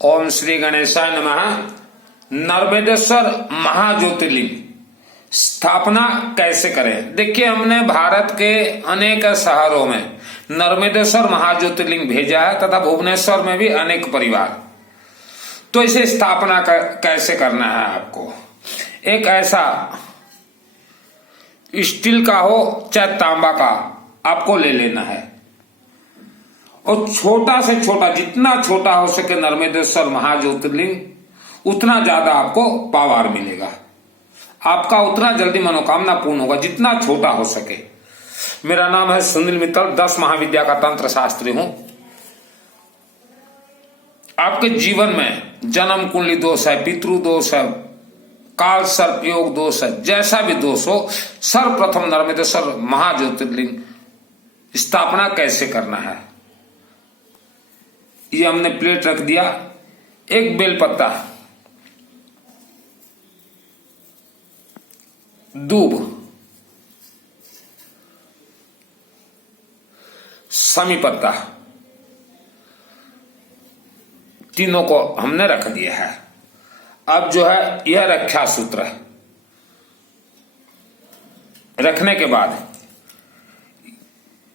ओम श्री गणेशाय नमः। नर्मदेश्वर महाज्योतिर्लिंग स्थापना कैसे करें? देखिए, हमने भारत के अनेक शहरों में नर्मदेश्वर महाज्योतिर्लिंग भेजा है तथा भुवनेश्वर में भी अनेक परिवार। तो इसे स्थापना कैसे करना है? आपको एक ऐसा स्टील का हो चाहे तांबा का आपको ले लेना है और छोटा से छोटा, जितना छोटा हो सके नर्मदेश्वर महाज्योतिर्लिंग, उतना ज्यादा आपको पावर मिलेगा, आपका उतना जल्दी मनोकामना पूर्ण होगा, जितना छोटा हो सके। मेरा नाम है सुनील मित्तल, 10 महाविद्या का तंत्र शास्त्री हूं। आपके जीवन में जन्म कुंडली दोष है, पितृ दोष है, काल सर्प योग दोष है, जैसा भी दोष हो, सर्वप्रथम नर्मदेश्वर महाज्योतिर्लिंग स्थापना कैसे करना है, ये हमने प्लेट रख दिया। एक बेलपत्ता, दूब, समी पत्ता, तीनों को हमने रख दिया है। अब जो है यह रक्षा सूत्र है। रखने के बाद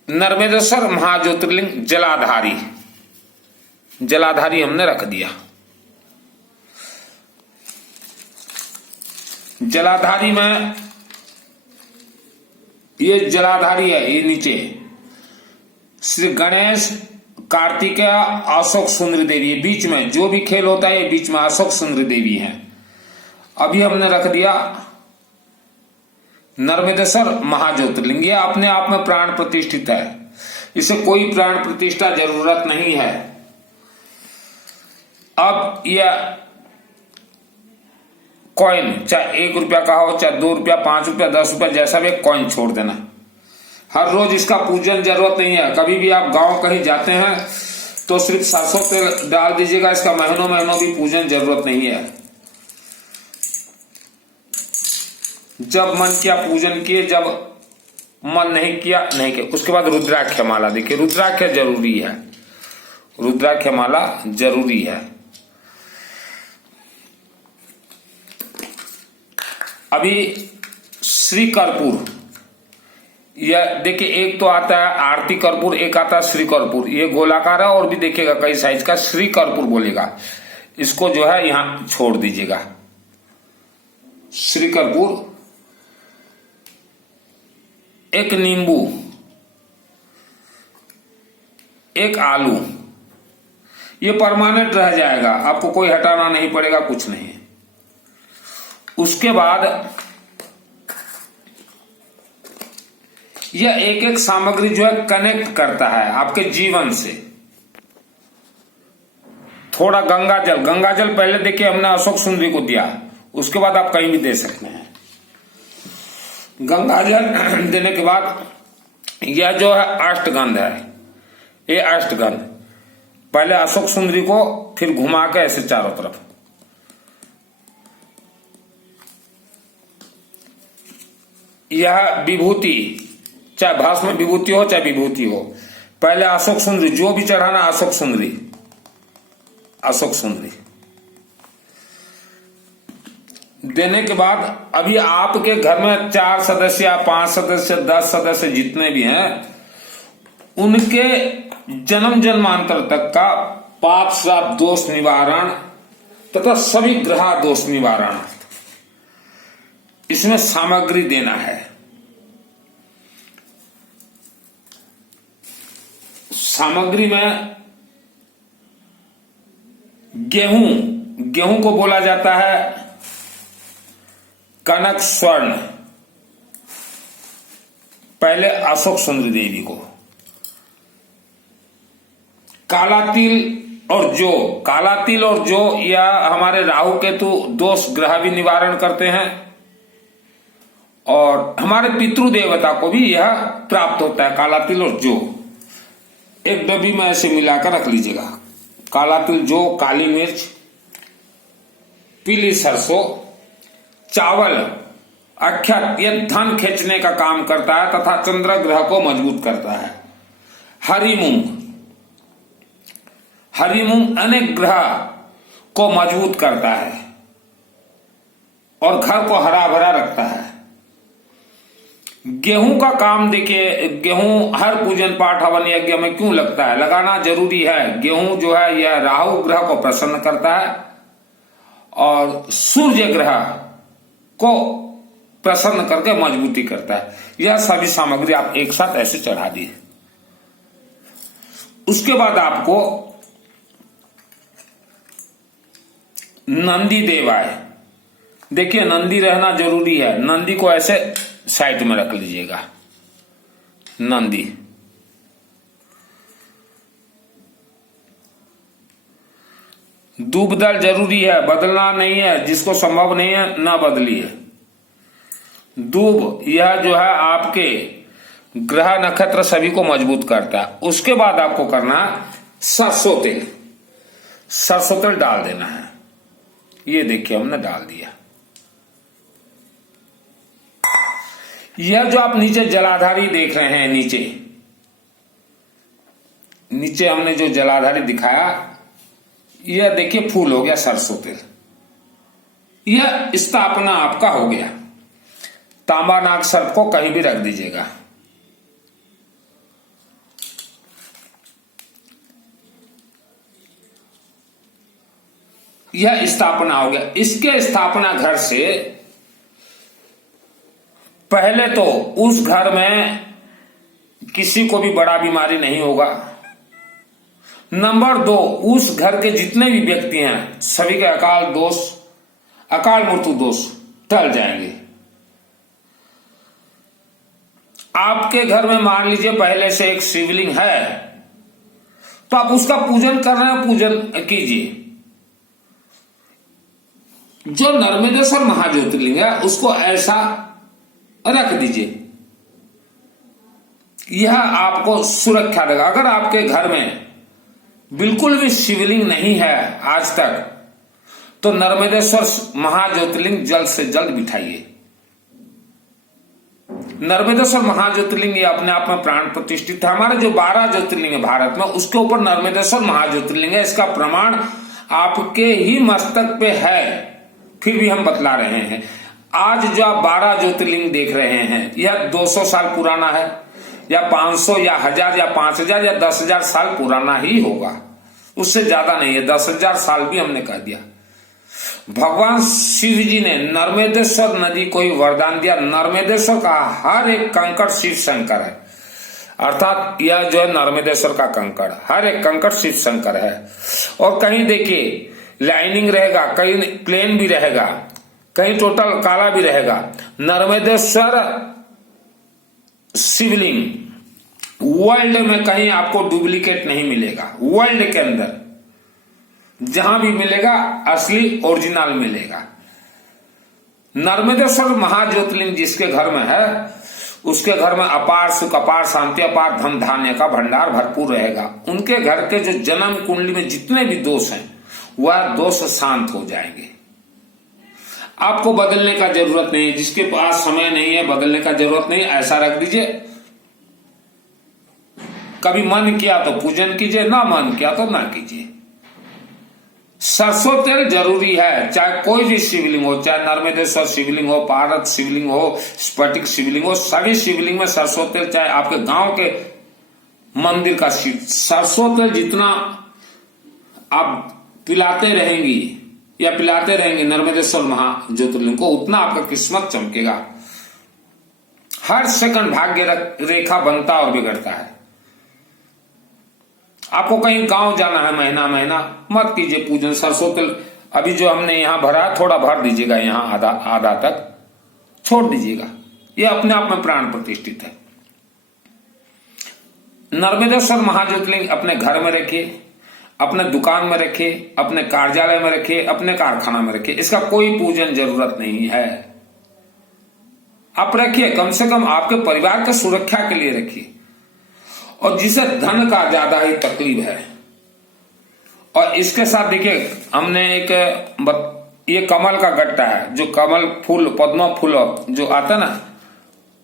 नर्मदेश्वर महाज्योतिर्लिंग जलाधारी हमने रख दिया। जलाधारी में ये जलाधारी है, ये नीचे श्री गणेश, कार्तिकेय, अशोक सुंदरी देवी, बीच में जो भी खेल होता है ये बीच में अशोक सुंदरी देवी है। अभी हमने रख दिया नर्मदेश्वर महाज्योतिर्लिंग। ये अपने आप में प्राण प्रतिष्ठित है, इसे कोई प्राण प्रतिष्ठा जरूरत नहीं है। अब यह कॉइन, चाहे 1 रुपया का हो, चाहे 2 रुपया, 5 रुपया, 10 रुपया, जैसा भी कॉइन छोड़ देना। हर रोज इसका पूजन जरूरत नहीं है। कभी भी आप गांव कहीं जाते हैं तो सिर्फ सरसों तेल डाल दीजिएगा, इसका महीनों महीनों भी पूजन जरूरत नहीं है। जब मन किया पूजन किए, जब मन नहीं किया नहीं किया। उसके बाद रुद्राक्ष माला, देखिए रुद्राक्ष जरूरी है, रुद्राक्ष माला जरूरी है। अभी श्री कर्पूर, यह देखिए एक तो आता है आरती कर्पूर, एक आता है श्री कर्पूर। ये गोलाकार है और भी देखिएगा कई साइज का। श्री कर्पूर बोलेगा, इसको जो है यहां छोड़ दीजिएगा। श्री कर्पूर, एक नींबू, एक आलू, ये परमानेंट रह जाएगा, आपको कोई हटाना नहीं पड़ेगा, कुछ नहीं। उसके बाद यह एक एक सामग्री जो है कनेक्ट करता है आपके जीवन से। थोड़ा गंगा जल पहले देखिए हमने अशोक सुंदरी को दिया, उसके बाद आप कहीं भी दे सकते हैं। गंगा जल देने के बाद यह जो है अष्टगंध है, ये अष्टगंध पहले अशोक सुंदरी को, फिर घुमा के ऐसे चारों तरफ। यह विभूति, चाहे भस्म विभूति हो चाहे विभूति हो, पहले अशोक सुंदरी, जो भी चढ़ाना अशोक सुंदरी, अशोक सुंदरी देने के बाद अभी आपके घर में 4 सदस्य, 5 सदस्य, 10 सदस्य जितने भी हैं, उनके जन्म जन्मांतर तक का पाप श्राप दोष निवारण तथा सभी ग्रह दोष निवारण, इसमें सामग्री देना है। सामग्री में गेहूं को बोला जाता है कनक स्वर्ण, पहले अशोक सुंदरी देवी को। काला तिल और जौ या हमारे राहु केतु दोष ग्रह भी निवारण करते हैं, और हमारे पितृ देवता को भी यह प्राप्त होता है। काला तिल और जौ एक डब्बी में ऐसे मिलाकर रख लीजिएगा। काला तिल, जौ, काली मिर्च, पीली सरसों, चावल, अक्षत, यह धन खींचने का काम करता है तथा चंद्र ग्रह को मजबूत करता है। हरी मूंग, हरि मूंग अनेक ग्रह को मजबूत करता है और घर को हरा भरा रखता है। गेहूं का काम देखिए, गेहूं हर पूजन पाठ हवन यज्ञ में क्यों लगता है, लगाना जरूरी है। गेहूं जो है यह राहु ग्रह को प्रसन्न करता है और सूर्य ग्रह को प्रसन्न करके मजबूती करता है। यह सभी सामग्री आप एक साथ ऐसे चढ़ा दिए। उसके बाद आपको नंदी देव आए। देखिए नंदी रहना जरूरी है। नंदी को ऐसे साइड में रख लीजिएगा। नंदी दूब दल जरूरी है, बदलना नहीं है। जिसको संभव नहीं है ना बदलिए। दूब यह जो है आपके ग्रह नक्षत्र सभी को मजबूत करता है। उसके बाद आपको करना सरसों तेल। सरसों तेल डाल देना है। ये देखिए हमने डाल दिया। यह जो आप नीचे जलाधारी देख रहे हैं, नीचे हमने जो जलाधारी दिखाया, यह देखिए फूल हो गया सरसों तेल। यह स्थापना आपका हो गया। तांबा नाग सर्प को कहीं भी रख दीजिएगा। यह स्थापना हो गया। इसके स्थापना घर से पहले तो उस घर में किसी को भी बड़ा बीमारी नहीं होगा। नंबर 2, उस घर के जितने भी व्यक्ति हैं सभी के अकाल मृत्यु दोष टल जाएंगे। आपके घर में मान लीजिए पहले से एक शिवलिंग है तो आप उसका पूजन कर रहे हैं, पूजन कीजिए। जो नर्मदेश्वर महाज्योतिर्लिंग है उसको ऐसा रख दीजिए। यह आपको सुरक्षा देगा। अगर आपके घर में बिल्कुल भी शिवलिंग नहीं है आज तक, तो नर्मदेश्वर महाज्योतिर्लिंग जल्द से जल्द बिठाइए। नर्मदेश्वर महाज्योतिर्लिंग ये अपने आप में प्राण प्रतिष्ठित है। हमारे जो 12 ज्योतिर्लिंग है भारत में, उसके ऊपर नर्मदेश्वर महाज्योतिर्लिंग है। इसका प्रमाण आपके ही मस्तक पे है, फिर भी हम बतला रहे हैं। आज जो आप 12 ज्योतिर्लिंग देख रहे हैं, यह 200 साल पुराना है या 500 या 1000 या 5000 या 10,000 साल पुराना ही होगा, उससे ज्यादा नहीं है। 10,000 साल भी हमने कह दिया। भगवान शिव जी ने नर्मदेश्वर नदी को ही वरदान दिया। नर्मदेश्वर का हर एक कंकड़ शिव शंकर है, अर्थात यह जो है नर्मदेश्वर का कंकड़, हर एक कंकड़ शिव शंकर है। और कहीं देखिए लाइनिंग रहेगा, कहीं प्लेन भी रहेगा, कहीं टोटल काला भी रहेगा। नर्मदेश्वर शिवलिंग वर्ल्ड में कहीं आपको डुप्लीकेट नहीं मिलेगा। वर्ल्ड के अंदर जहां भी मिलेगा असली ओरिजिनल मिलेगा। नर्मदेश्वर महाज्योतिर्लिंग जिसके घर में है उसके घर में अपार सुख, अपार शांति, अपार धन धान्य का भंडार भरपूर रहेगा। उनके घर के जो जन्म कुंडली में जितने भी दोष हैं वह दोष शांत हो जाएंगे। आपको बदलने का जरूरत नहीं है। जिसके पास समय नहीं है बदलने का जरूरत नहीं, ऐसा रख दीजिए। कभी मन किया तो पूजन कीजिए, ना मन किया तो ना कीजिए। सरसों तेल जरूरी है, चाहे कोई भी शिवलिंग हो, चाहे नर्मदेश्वर शिवलिंग हो, पारद शिवलिंग हो, स्फटिक शिवलिंग हो, सभी शिवलिंग में सरसों तेल, चाहे आपके गांव के मंदिर का सरसों तेल जितना आप पिलाते रहेंगे नर्मदेश्वर महाज्योतिर्लिंग को, उतना आपका किस्मत चमकेगा। हर सेकंड भाग्य रेखा बनता और बिगड़ता है। आपको कहीं गांव जाना है महीना मत कीजिए पूजन। सरसों तेल अभी जो हमने यहां भरा थोड़ा भर दीजिएगा, यहां आधा तक छोड़ दीजिएगा। यह अपने आप में प्राण प्रतिष्ठित है। नर्मदेश्वर महाज्योतिर्लिंग अपने घर में रखिए, अपने दुकान में रखिए, अपने कार्यालय में रखिए, अपने कारखाना में रखिए। इसका कोई पूजन जरूरत नहीं है। आप रखिए, कम से कम आपके परिवार के सुरक्षा के लिए रखिए। और जिसे धन का ज्यादा ही तकलीफ है, और इसके साथ देखिए हमने ये कमल का गट्टा है, जो कमल फूल पद्म फूल जो आता ना,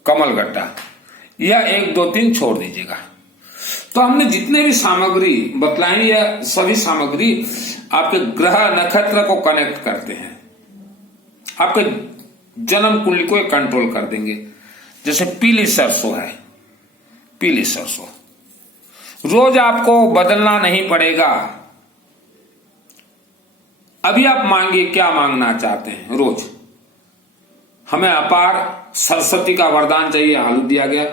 कमल गट्टा, यह 1 2 3 छोड़ दीजिएगा। तो हमने जितने भी सामग्री बतलाई है, सभी सामग्री आपके ग्रह नक्षत्र को कनेक्ट करते हैं, आपके जन्म कुंडली को कंट्रोल कर देंगे। जैसे पीली सरसों है, पीली सरसों रोज आपको बदलना नहीं पड़ेगा। अभी आप मांगिए, क्या मांगना चाहते हैं। रोज हमें अपार सरस्वती का वरदान चाहिए, आलू दिया गया।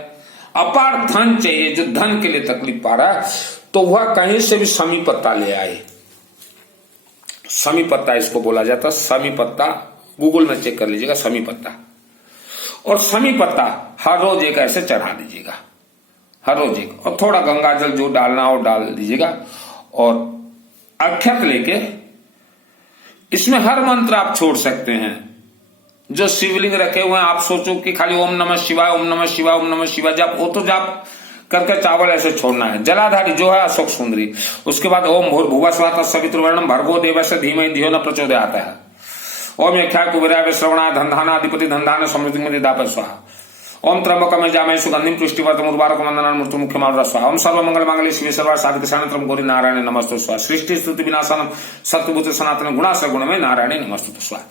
अपार धन चाहिए, जो धन के लिए तकलीफ पा रहा है, तो वह कहीं से भी समी पत्ता ले आए। समी पत्ता इसको बोला जाता है, समी पत्ता गूगल में चेक कर लीजिएगा, समी पत्ता। और समी पत्ता हर रोज एक ऐसे चढ़ा दीजिएगा, हर रोज एक, और थोड़ा गंगा जल जो डालना हो डाल दीजिएगा। और अक्षत लेके इसमें हर मंत्र आप छोड़ सकते हैं। जो शिवलिंग रखे हुए हैं, आप सोचो कि खाली ओम नमः शिवाय, ओम नमः शिवाय, ओम नमः शिवाय जाप, वो तो जाप करके चावल ऐसे छोड़ना है। जलाधारी जो है अशोक सुंदरी, उसके बाद ओम भूर्भुवः स्वः तत्सवितुर्वरेण्यं भर्गो देवस्य धीमहि धियो न प्रचोदयात् है। ओम यक्षाय कुबेराय श्रवणाय धनधाना अधिपति धनधान समृद्धि में दापय स्वाहा। ओम त्र्यंबकम यजामहे सुगंधिम पुष्टिवर्धनम् उर्वारुकम् वन्दनान् मृत्युमुख्यमामृतं स्वाहा। ओम सर्वमंगलमांगल्ये शिवे सर्वार्थसाधिके शरण्यं गौरी नारायणे नमस्तुते स्वाहा। सृष्टि स्तुति विनाशनम सत्यभूत सनातन गुणाश्रय गुणमय नारायणे नमस्तुते स्वाहा।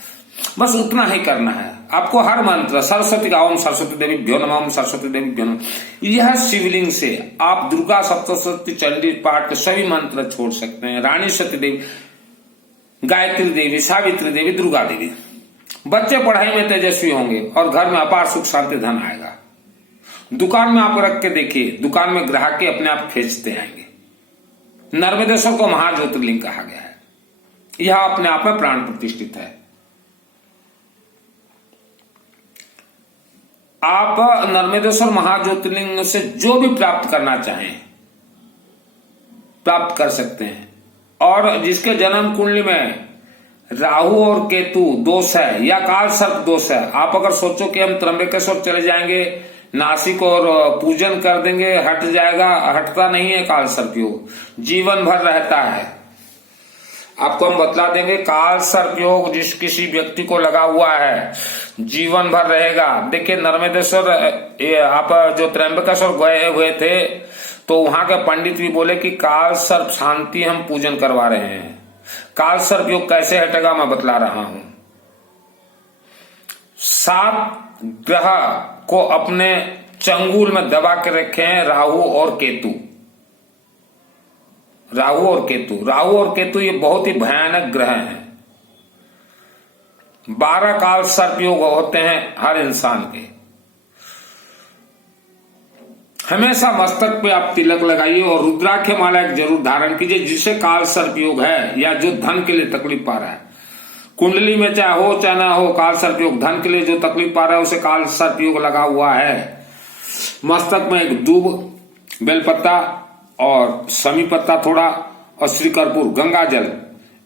बस उतना ही करना है आपको। हर मंत्र सरस्वती का ओम सरस्वती देवीभ्यो नमः, ओम सरस्वती देवीभ्यो नमः, यह शिवलिंग से आप दुर्गा सप्तशती चंडी पाठ के सभी मंत्र छोड़ सकते हैं। रानी सती देवी, गायत्री देवी, सावित्री देवी, दुर्गा देवी। बच्चे पढ़ाई में तेजस्वी होंगे और घर में अपार सुख शांति धन आएगा। दुकान में आप रख के देखिए, दुकान में ग्राहक अपने आप खींचते आएंगे। नर्मदेश्वर को महाज्योतिर्लिंग कहा गया है, यह अपने आप में प्राण प्रतिष्ठित है। आप नर्मदेश्वर महाज्योतिर्लिंग से जो भी प्राप्त करना चाहें प्राप्त कर सकते हैं। और जिसके जन्म कुंडली में राहु और केतु दोष है या काल सर्प दोष है, आप अगर सोचो कि हम त्र्यंबकेश्वर चले जाएंगे, नासिक और पूजन कर देंगे, हट जाएगा, हटता नहीं है काल सर्प योग, जीवन भर रहता है। आपको हम बतला देंगे, काल सर्प योग जिस किसी व्यक्ति को लगा हुआ है जीवन भर रहेगा। देखिए नर्मदेश्वर, आप जो त्र्यंबकेश्वर गए हुए थे तो वहां के पंडित भी बोले कि काल सर्प शांति हम पूजन करवा रहे हैं। काल सर्प योग कैसे हटेगा मैं बतला रहा हूं। 7 ग्रह को अपने चंगुल में दबा के रखे हैं, राहु और केतु। राहु और केतु, राहु और केतु ये बहुत ही भयानक ग्रह हैं। 12 काल सर्प योग होते हैं हर इंसान के। हमेशा मस्तक पे आप तिलक लगाइए और रुद्राक्ष माला एक जरूर धारण कीजिए। जिसे काल सर्प योग है या जो धन के लिए तकलीफ पा रहा है, कुंडली में चाहे हो चाहे ना हो, काल सर्प योग धन के लिए जो तकलीफ पा रहा है उसे काल सर्प योग लगा हुआ है। मस्तक में एक दूब, बेलपत्ता और समी पत्ता थोड़ा और श्री कर्पूर, गंगा जल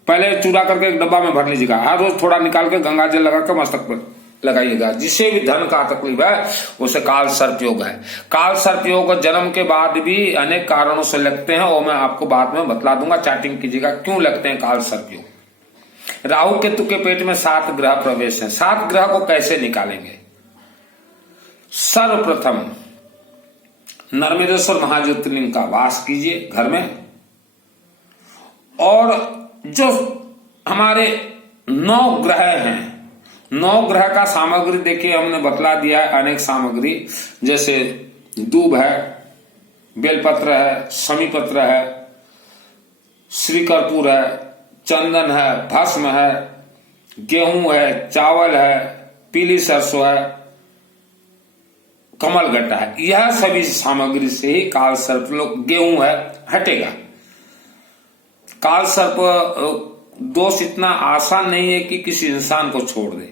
पहले चूड़ा करके एक डब्बा में भर लीजिएगा। हर रोज थोड़ा निकाल के गंगा जल लगा के मस्तक पर लगाइएगा। जिसे भी धन का तकलीफ है उसे काल सर्प योग है। काल सर्प योग जन्म के बाद भी अनेक कारणों से लगते हैं, वो मैं आपको बाद में बतला दूंगा, चैटिंग कीजिएगा क्यों लगते हैं काल सर्प योग। राहु केतु के पेट में 7 ग्रह प्रवेश है। 7 ग्रह को कैसे निकालेंगे? सर्वप्रथम नर्मदेश्वर महाज्योतिर्लिंग का वास कीजिए घर में। और जो हमारे 9 ग्रह हैं, 9 ग्रह का सामग्री देखिए हमने बतला दिया है। अनेक सामग्री जैसे दूब है, बेलपत्र है, समीपत्र है, श्री कर्पूर है, चंदन है, भस्म है, गेहूं है, चावल है, पीली सरसों है, कमल गट्टा है। यह सभी सामग्री से ही काल सर्प लोग, गेहूं है, हटेगा। काल सर्प दोष इतना आसान नहीं है कि किसी इंसान को छोड़ दे।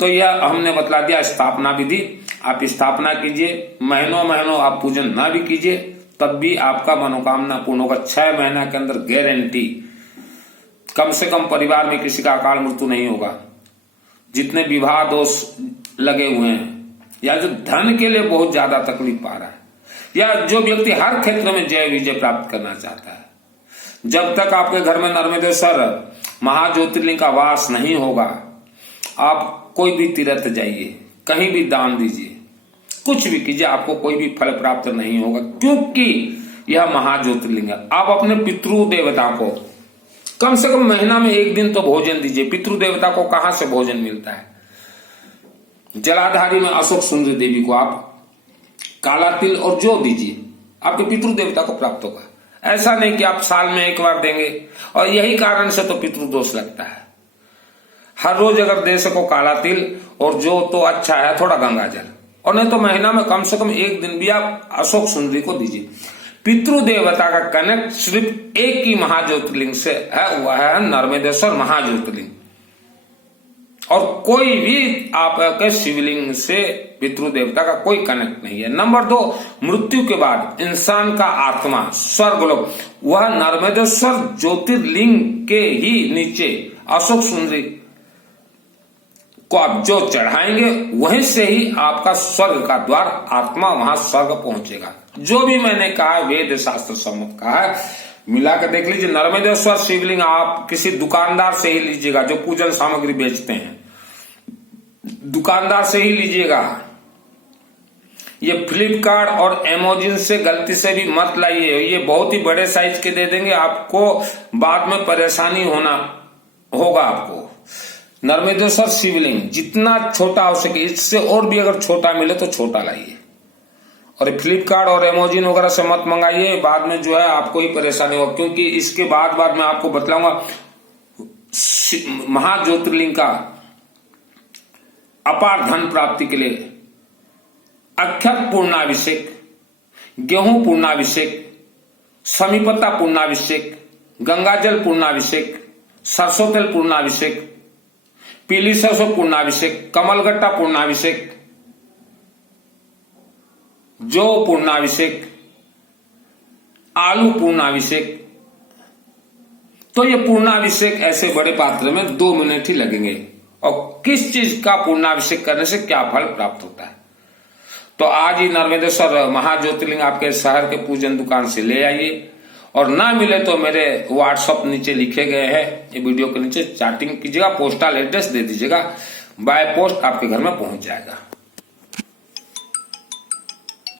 तो यह हमने बतला दिया स्थापना विधि। आप स्थापना कीजिए, महीनों आप पूजन ना भी कीजिए तब भी आपका मनोकामना पूर्ण होगा। 6 महीना के अंदर गारंटी, कम से कम परिवार में किसी का अकाल मृत्यु नहीं होगा। जितने विवाह दोष लगे हुए हैं या जो धन के लिए बहुत ज्यादा तकलीफ पा रहा है या जो व्यक्ति हर क्षेत्र में जय विजय प्राप्त करना चाहता है, जब तक आपके घर में नर्मदेश्वर महाज्योतिर्लिंग का वास नहीं होगा, आप कोई भी तीर्थ जाइए, कहीं भी दान दीजिए, कुछ भी कीजिए आपको कोई भी फल प्राप्त नहीं होगा, क्योंकि यह महाज्योतिर्लिंग है। आप अपने पितृ देवता को कम से कम महीना में एक दिन तो भोजन दीजिए। पितृ देवता को कहां से भोजन मिलता है? जलाधारी में अशोक सुंदरी देवी को आप काला तिल और जौ दीजिए, आपके पितृ देवता को प्राप्त होगा। ऐसा नहीं कि आप साल में एक बार देंगे, और यही कारण से तो पितृदोष लगता है। हर रोज अगर दे सको काला तिल और जौ तो अच्छा है, थोड़ा गंगा जल, और नहीं तो महीना में कम से कम एक दिन भी आप अशोक सुंदरी को दीजिए। पितृ देवता का कनेक्ट सिर्फ एक ही महाज्योतिर्लिंग से है, वह है नर्मदेश्वर महाज्योतिर्लिंग। और कोई भी आपके शिवलिंग से पितृ देवता का कोई कनेक्ट नहीं है। नंबर 2, मृत्यु के बाद इंसान का आत्मा स्वर्गलोक, वह नर्मदेश्वर ज्योतिर्लिंग के ही नीचे अशोक सुंदरी को आप जो चढ़ाएंगे, वहीं से ही आपका स्वर्ग का द्वार, आत्मा वहां स्वर्ग पहुंचेगा। जो भी मैंने कहा वेद शास्त्र सम्मत कहा है, मिला कर देख लीजिए। नर्मदेश्वर शिवलिंग आप किसी दुकानदार से ही लीजिएगा, जो पूजन सामग्री बेचते हैं, दुकानदार से ही लीजिएगा। ये फ्लिपकार्ट और अमेज़न से गलती से भी मत लाइए, ये बहुत ही बड़े साइज के दे देंगे, आपको बाद में परेशानी होगा आपको। नर्मदेश्वर शिवलिंग जितना छोटा हो सके, इससे और भी अगर छोटा मिले तो छोटा लाइए, और फ्लिपकार्ट और अमेज़न वगैरह से मत मंगाइए, बाद में जो है आपको ही परेशानी होगा। क्योंकि इसके बाद मैं आपको बतलाऊंगा महाज्योतिर्लिंग का अपार धन प्राप्ति के लिए अक्षत पूर्णाभिषेक, गेहूं पूर्णाभिषेक, समीपत्ता पूर्णाभिषेक, गंगाजल पूर्णाभिषेक, सरसों तेल पूर्णाभिषेक, पीली सरसों पूर्णाभिषेक, कमलगट्टा पूर्णाभिषेक, जौ पूर्णाभिषेक, आलू पूर्णाभिषेक। तो ये पूर्णाभिषेक ऐसे बड़े पात्र में 2 मिनट ही लगेंगे। और किस चीज का पूर्णाभिषेक करने से क्या फल प्राप्त होता है, तो आज ही नर्मदेश्वर महाज्योतिर्लिंग आपके शहर के पूजन दुकान से ले आइए, और ना मिले तो मेरे व्हाट्सएप नीचे लिखे गए हैं, ये वीडियो के नीचे चैटिंग कीजिएगा, पोस्टल एड्रेस दे दीजिएगा, बाय पोस्ट आपके घर में पहुंच जाएगा।